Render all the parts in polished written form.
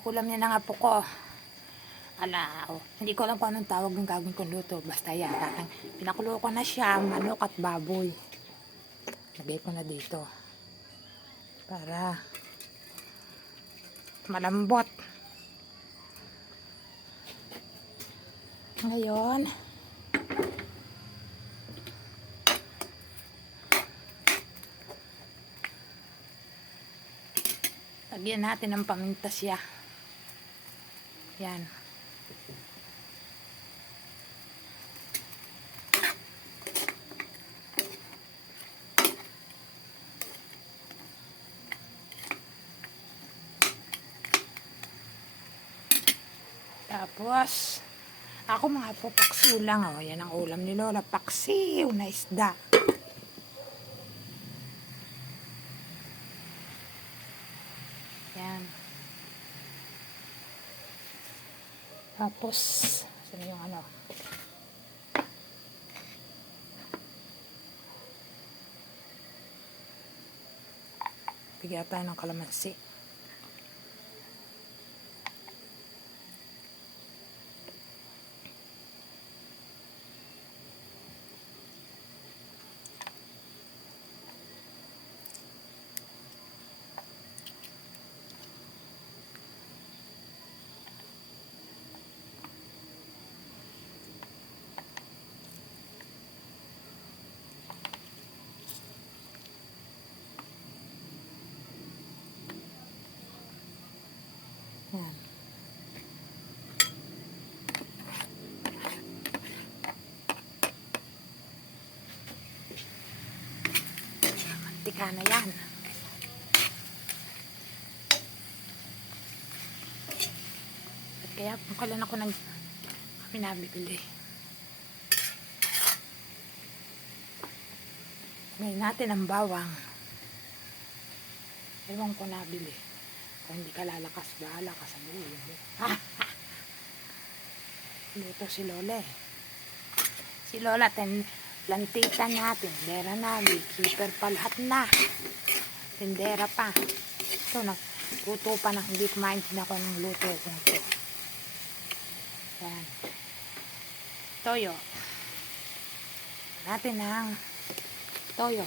Ulam niya ng apo ko. Hindi ko alam kung anong tawag ng gagawin kong luto. Basta yan. Pinakulo ko na siya, manok at baboy. Lagay ko na dito. Para malambot. Ngayon, lagyan natin ng paminta siya. Yan. Tapos, ako mga paksiw lang. Oh. Yan ang ulam ni Lola. Paksiw na isda. Yan. Tapos, saan yung ano? Bigyan tayo ng kalamansi. Yan. Mantika na yan. At kaya kung kailan ako kami nabibili. Ngayon natin ang bawang. Ewan ko nabili. Kung hindi ka lalakas, bahala ka sa buhay. Luto si Lola eh. Si Lola, plantita na, tindera na, keeper pa, lahat na. Tindera pa. Ito, luto pa na, hindi kumain din ako ng luto kung ito. Yan. Toyo. Natin ang toyo.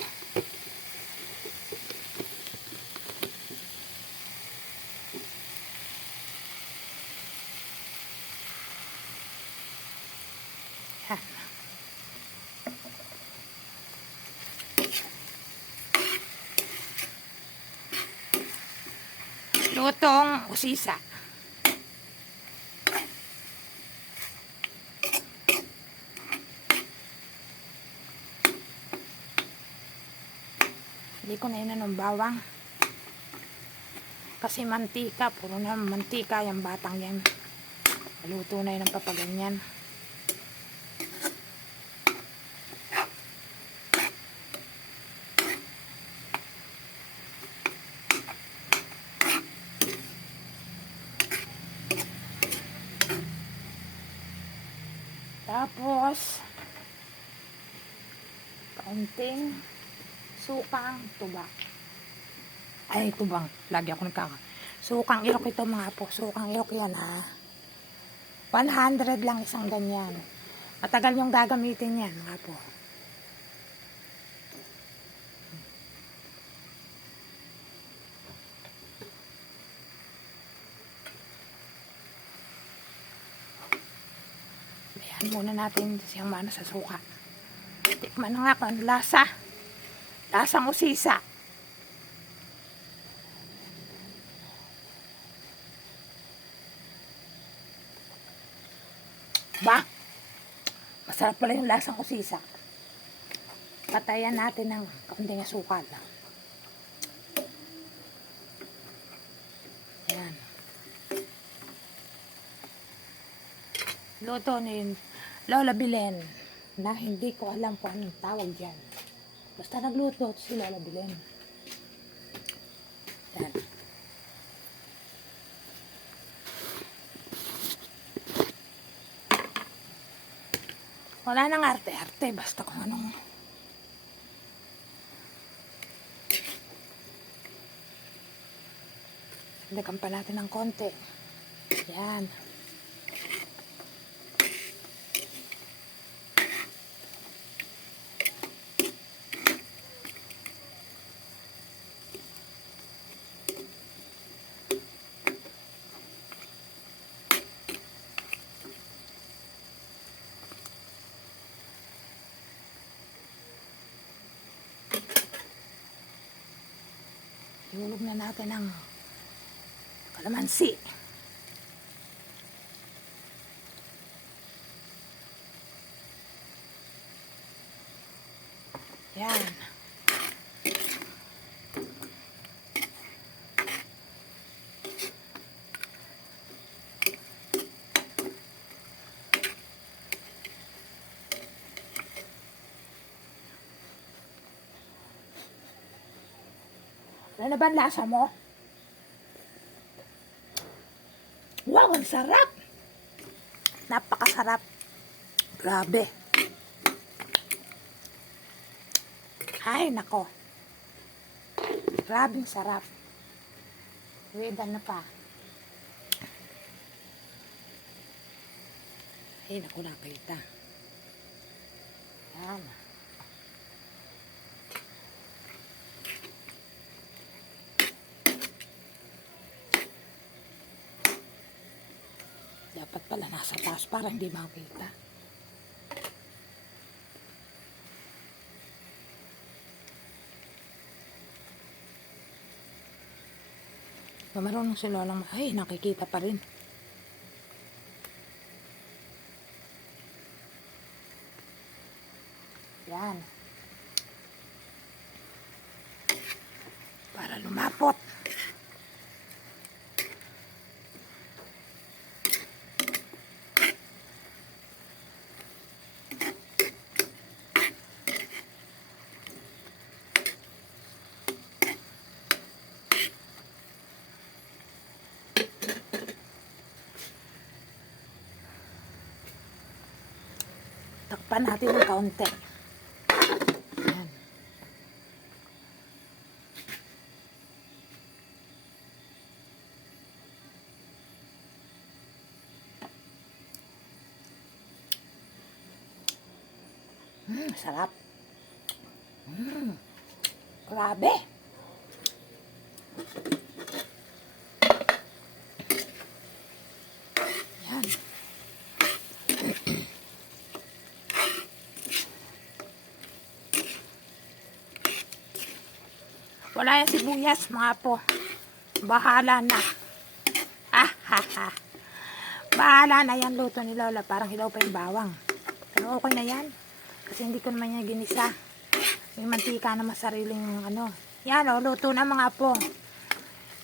Yan. Lutong usisa. Hindi ko na ng bawang. Kasi mantika. Puro na mantika yung batang yan. Luto na yun ang papaganyan. Tapos, kaunting sukang tuba. Ay, tubang. Lagi ako nagkaka. Sukang ilok ito mga po. Sukang ilok yan ha. 100 lang isang ganyan. Matagal yung gagamitin yan mga po. Ayan muna natin siyang mana sa suka. Tikman na nga kung lasa. Lasang usisa. Ba? Masarap pala yung lasang usisa. Patayan natin ng kaunting asukal. Ayan. Luto na yun. Lola Bilen. Na hindi ko alam kung anong tawag dyan. Basta nagluto si Lola Bilen. Yan. Wala nang arte-arte. Basta kung anong Dagdagan pa natin ng konti. Yan. Ihulog na natin ang kalamansi. Yan. Ano na ba ang lasa mo? Wow, ang sarap! Napakasarap. Grabe. Ay, nako. Grabing sarap. Wait, ano pa? Ay, naku, nakita. Yan. Dapat pala nasa taas para hindi makita. Marunong si Lolang. Ay, nakikita pa rin. Yan. Para lumapot. Takpan natin ng kaunti. Yan. Sarap. Grabe. Yan. Wala yung sibuyas, mga po. Bahala na. Bahala na yan, luto ni Lola. Parang hilaw pa yung bawang. Pero okay na yan. Kasi hindi ko naman niya ginisa. May mantika naman sariling ano. Yan o, luto na mga po.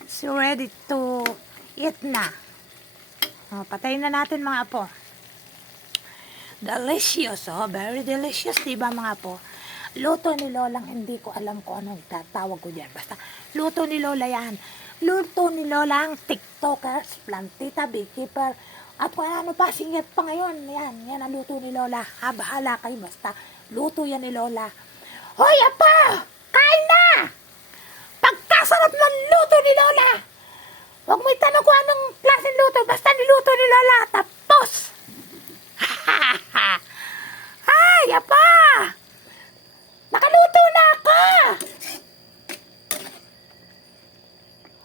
It's ready to eat na. O, patayin na natin mga po. Delicious, oh. Very delicious, diba mga po? Luto ni Lolang, hindi ko alam kung anong tatawag ko dyan. Basta, luto ni Lola yan. Luto ni Lola ang TikTokers, plantita, beekeeper, at kung ano pa, singit pa ngayon. Yan ang luto ni Lola. Bahala kayo, basta, luto yan ni Lola. Hoy, apa! Kain na! Pagkasarap ng luto ni Lola! Huwag mo itanong kung anong klaseng luto, basta niluto ni Lola. Tapos! Ay, apa! Nakaluto na ako!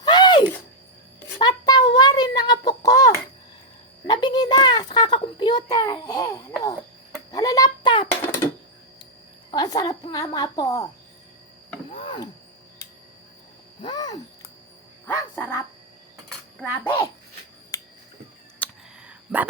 Ay! Patawarin ng apo ko! Nabingi na sa kaka-computer. Nala-laptop. O, ang sarap nga mga apo. Ang sarap. Grabe!